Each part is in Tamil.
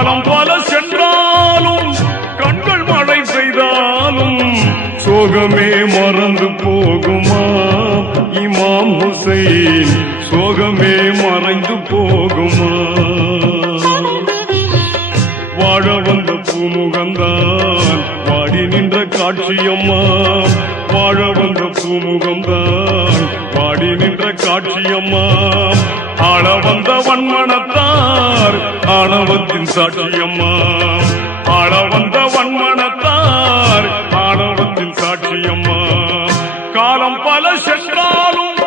காலம் பல சென்றாலும் கண்கள் மழை பெய்தாலும் சோகமே மறந்து போகுமா இமாம் ஹுசைன் சோகமே மறைந்து போகுமா வாழ வந்த பூமுகம்தான் வாடி நின்ற காட்சியம்மா வாழ வந்த பூமுகம்தான் வாடி நின்ற காட்சியம்மா ஆள வந்த வன்மனத்தார் ஆணவத்தின் சாட்சியம்மா ஆள வந்த வன்மனத்தார் ஆணவத்தின் சாட்சியம்மா காலம் பல சென்றாலும்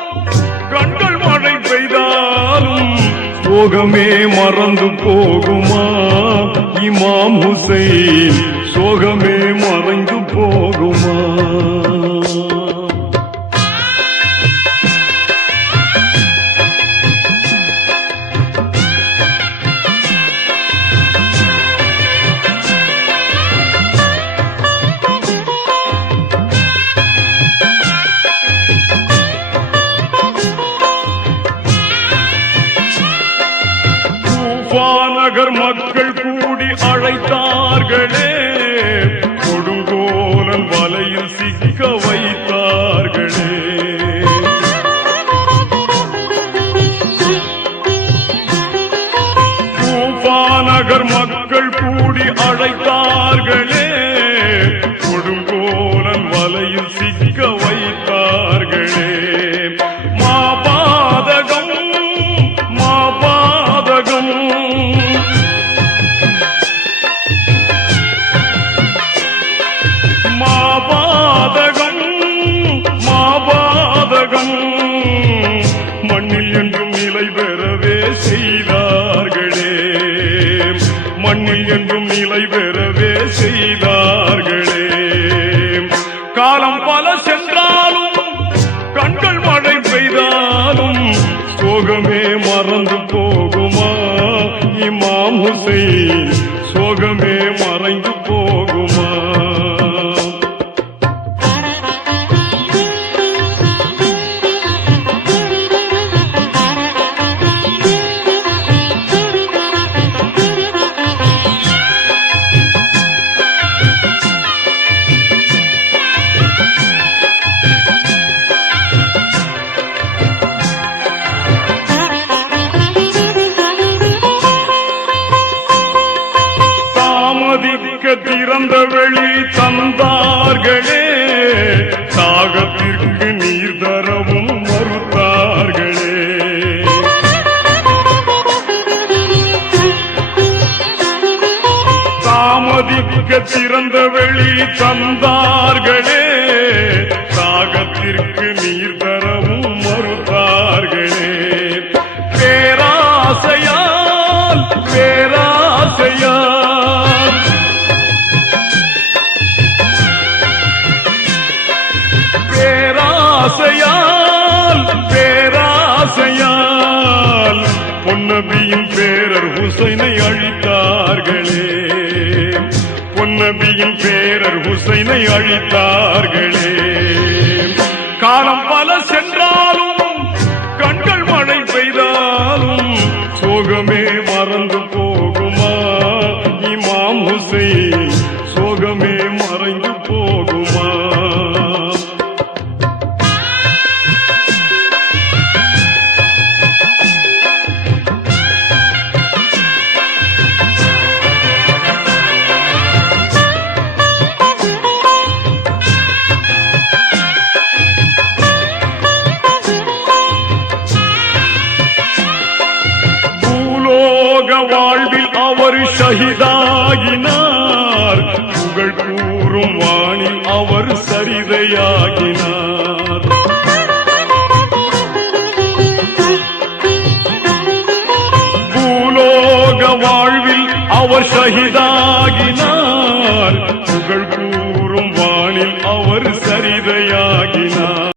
கண்கள் மழை பெய்தாலும் சோகமே மறந்து போகுமா இமாம் ஹுசைன் சோகமே மறைந்து போகுமா நகர் மக்கள் கூடி அழைத்தார்களே கொடுங்கோலன் வலையில் சிக்க வைத்தார்களே நகர் மக்கள் கூடி அழைத்தார்களே கொடுங்கோலன் வலையில் சிக்க வைத்தார்களே மாபாதகம் மாபாதகம் மண்ணில் என்றும் நிலை பெறவே செய்தார்களே மண்ணில் என்றும் நிலை பெறவே செய்தார்களே காலம் பல சென்றாலும் கண்கள் மழை பெய்தாலும் சோகமே மறந்து போகுமா இமாம் ஹுசைன் சோகமே மறைந்து போகுமா திறந்த வெளி தந்தார்களே தாகத்திற்கு நீர் தரவும் மறுத்தார்களே தாமதிக்க திறந்த வெளி தந்தார்களே தாகத்திற்கு நீர் தரவும் மறுத்தார்களே பேராசையால் பேராசையால் பேராசையால் பேராசையால் பொன்னபியின் பேரர் ஹுசைனை அழித்தார்களே பொன்னபியின் பேரர் ஹுசைனை அழித்தார்களே காலம் பல சென்றாலும் கண்கள் மழை பெய்தாலும் சோகமே மறந்து போகுமா இமாம் ஹுசைன் சோகமே மறைந்து போகுமா வாழ்வில் அவர் ஷஹீதாகினார் புகழ் கூறும் வானில் அவர் சரிதையாகினார் பூலோக வாழ்வில் அவர் ஷஹீதாகினார்